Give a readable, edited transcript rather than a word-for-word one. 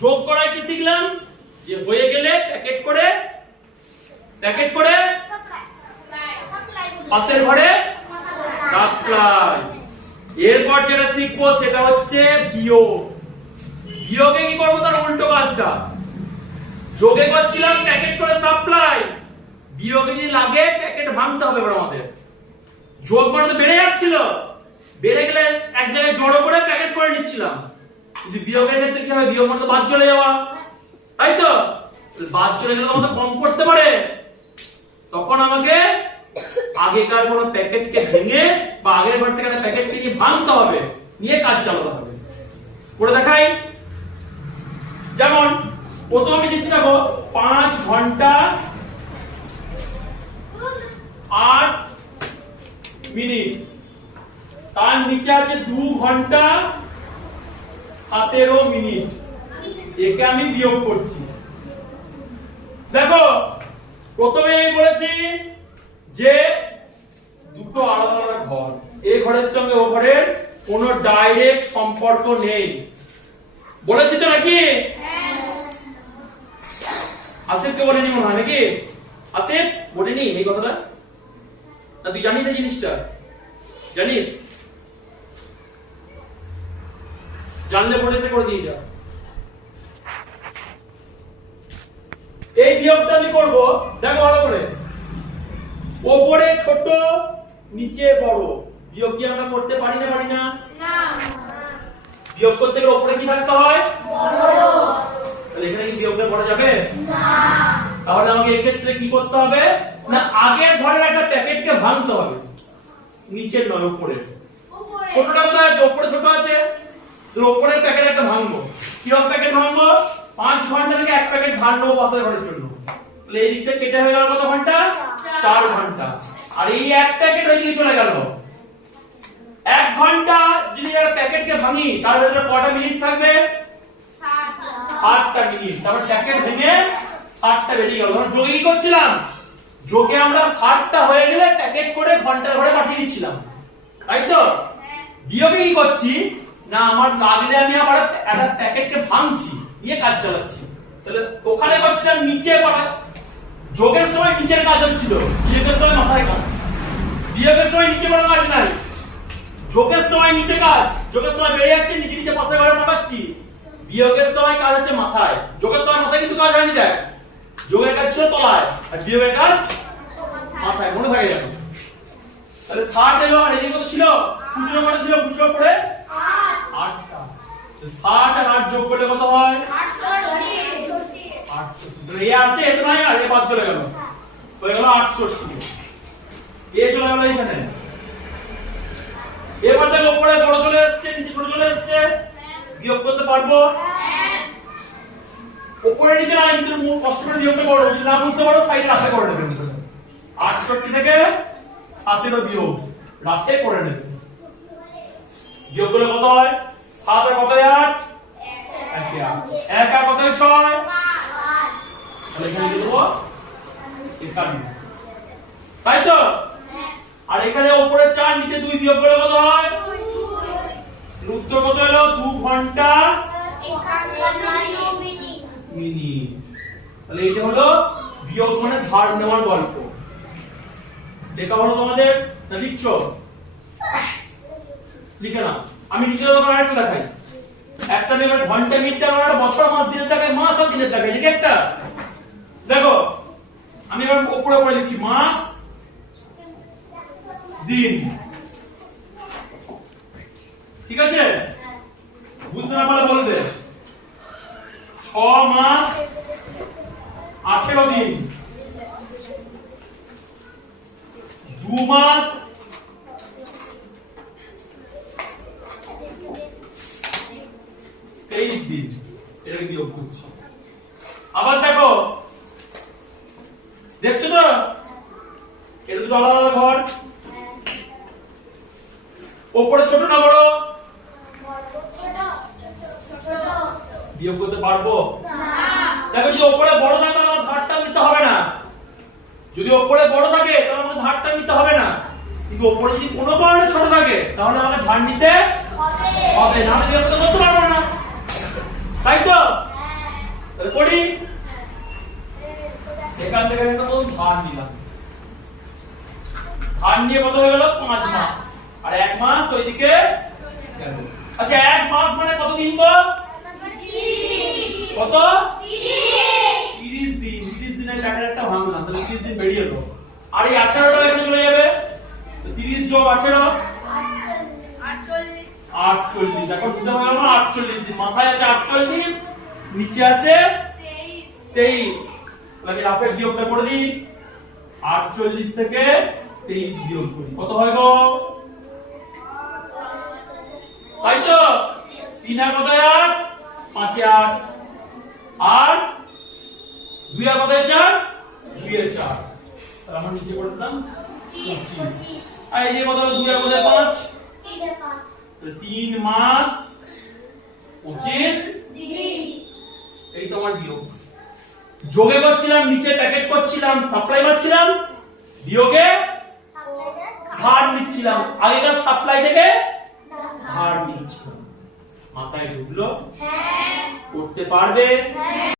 যোগ করায় কি শিখলাম? যে হয়ে গেলে প্যাকেট করে পাশের ঘরে সাপ্লাই। এরপর যেটা শিখবো সেটা হচ্ছে বিয়োগ। বিয়োগে কি করবো? তার উল্টো কাজটা। যোগে করছিলাম প্যাকেট করে সাপ্লাই, বিয়োগে যদি লাগে প্যাকেট ভাঙতে হবে আমাদের। যোগ মানে তো বেড়ে যাচ্ছিল, বেড়ে গেলে এক জায়গায় জড়ো করে প্যাকেট করে নিচ্ছিলাম। কিন্তু বিয়োগের ক্ষেত্রে কি হবে? বিয়োগ মানে তো বাদ চলে যাওয়া, তাই তো? বাদ চলে গেলে আমাদের কম করতে পারে, তখন আমাকে আগেকার কোনো প্যাকেটকে ভেঙে বা আগের ঘর থেকে একটা প্যাকেটকে নিয়ে ভাঙতে হবে, নিয়ে কাজ চালাতে হবে। করে দেখাই। যেমন প্রথম আমি দিচ্ছি দেখো 5 ঘন্টা 8 মিনিট, তার নিচে আছে 2 ঘন্টা 17 মিনিট। একে আমি বিয়োগ করছি। দেখো প্রথমে আমি বলেছি যে দুটো আলাদা আলাদা ঘর, এই ঘরের সঙ্গে ও ঘরের কোনো ডাইরেক্ট সম্পর্ক নেই, বলেছি তো নাকি? আসিফকে বলেনি মনে হয় নাকি? আসিফ বলেনি এই কথাটা? না তুই জানিস এই জিনিসটা? জানিস? জানলে বলেছে করে দিয়ে যা। এই বিয়োগটা আমি করব, দেখো ভালো করে। ওপরে ছোট নিচে বড়, বিয়োগ কি আমরা করতে পারি না? পারি না? না। বিয়োগ করতে গেলে ওপরে কি থাকতে হয়? বড়। তাহলে এখানে কি বিয়োগটা করা যাবে? না। তাহলে আমাকে এই ক্ষেত্রে কি করতে হবে? না আগের ঘরের একটা প্যাকেটকে ভাঙতে হবে, নিচের নয় উপরে। ছোটটা কোথায় আছে? উপরে ছোট আছে, তো উপরের প্যাকেট একটা ভাঙবো। কিরকম প্যাকেট ভাঙবো? 5 ঘন্টা থেকে এক প্যাকেট ধার নেবো পাশের ঘরের জন্য। তাহলে এই দিকটা কেটে হয়ে গেল কত ঘন্টা? 4 ঘন্টা। আর এই এক প্যাকেট ওই দিকে চলে গেল। 1 ঘন্টা যদি একটা প্যাকেটকে ভাঙি তার ভেতরে কয়টা মিনিট থাকবে? 60টা মিনিট। তারপর প্যাকেট ভেঙে 60টা বেরিয়ে গেল। আমরা যোগে কি করছিলাম? যোগে আমরা 60টা হয়ে গেলে প্যাকেট করে ঘন্টার ঘরে পাঠিয়ে দিচ্ছিলাম, তাই তো? বিয়োগে কি করছি? না আমার লাগলে আমি আবার একটা প্যাকেটকে ভাঙছি, নিয়ে কাজ চালাচ্ছি। তাহলে ওখানে করছিলাম নিচে পাঠা, যোগের সময় নিচের কাজ হচ্ছিল, বিয়োগের সময় মাথায় কাজ। বিয়োগের সময় নিচে কোনো কাজ নাই, যোগের সময় নিচে কাজ। যোগের সময় বেড়ে যাচ্ছে, নিচে নিচে পাশে ঘরে পাঠাচ্ছি। বিয়োগের সময় কাজ হচ্ছে মাথায়, যোগের সময় মাথায় কিন্তু কাজ হয়নি। দেখ যোগের কাজ ছিল তলায়, আর বিয়োগের কাজ মাথায়, মনে থাকে যাবে। তাহলে 60 এলো, আর এদিকে কত ছিল? খুচরো কত ছিল? খুচরো পড়ে 8টা। 60 আর 8 যোগ করলে কত হয়? 68। এ আছে, এত নাই, আর এ বাদ চলে গেল, হয়ে গেল 68। এ চলে গেল এখানে। এবার দেখো উপরে বড় চলে এসেছে, নিচে ছোট চলে এসেছে, বিয়োগ করতে পারবো? উপরে নিচে না, কিন্তু কষ্ট করে বিয়োগটা করো। যদি না বুঝতে পারো সাইডে রাখতে করে নেবে। 68 থেকে 17 বিয়োগ রাখতে করে নেবে। বিয়োগ করলে কত হয়? 7 আর কত? 8। 1 আর কত? 6। তাহলে এখানে দিয়ে দেবো 51, তাই তো? আর এখানে উপরে 4 নিচে 2 বিয়োগ করলে কত হয়? 2। উত্তর কত এলো? 2 ঘন্টা 51 মিনিট। তাহলে এটা হলো বিয়োগ মানে ধার নেওয়ার গল্প। দেখা হলো তোমাদের? না লিখছো? লিখে নাও। আমি লিখে দেবো, আরেকটা দেখাই। একটা মেয়ের ঘন্টা মিনিট টাকা, বছর মাস দিনের টাকায়, মাস আর দিনের টাকায়, লিখে একটা দেখো। আমি এবার উপরে উপরে লিখছি মাস দিন, ঠিক আছে? বুঝতে না পারলে বলবে। 6 মাস 18 দিন, 2 মাস 23 দিন। এটাকে বিয়োগ করছি। আবার দেখো, দেখছো তো? এটা দুটো আলাদা আলাদা ঘর। ওপরে ছোট না বড়? বিয়োগ করতে পারবো না। দেখো যদি ওপরে বড় থাকে তাহলে আমার ধারটা নিতে হবে না। যদি ওপরে বড় থাকে তাহলে আমাকে ধারটা নিতে হবে না। কিন্তু ওপরে যদি কোনো কারণে ছোট থাকে তাহলে আমাকে ধার নিতে হবে, না আমি বিয়োগ করতে পারবো না, তাই তো? করি। এখান থেকে একটা ধার নিলাম, ধার নিয়ে কত হয়ে গেল 5 মাস, আর 1 মাস ওইদিকে গেল। আচ্ছা 1 মাস মানে কত দিন গো? কত? 30 দিন। 30 দিনের টাকার একটা ভাঙলাম, তাহলে 30 দিন বেরিয়ে এলো। আর এই 18টা এখানে চলে যাবে, তো 30 যোগ 18 48। এখন বুঝতে পারলাম না 48 দিন, মাথায় আছে 48, নিচে আছে 23। তাহলে রাফের বিয়োগটা করে দিই, 48 থেকে 23 বিয়োগ করি, কত হয় গো? তাই তো 3 আর কত 8, 5 এ 8, আর 2 আর কত 4, 2 এ 4। তাহলে আমরা নিচে করে দিলাম 25। আর এই যে কত 2 আর কত 5, 3 মাস 25 দিন। এই তো আমার বিয়োগ। যোগে করছিলাম, নিচে প্যাকেট করছিলাম, সাপ্লাই মারছিলাম, বিয়োগে ধার নিচ্ছিলাম, আগেকার সাপ্লাই থেকে ধার নিচ্ছিলাম। মাথায় ঢুকলো? করতে পারবে?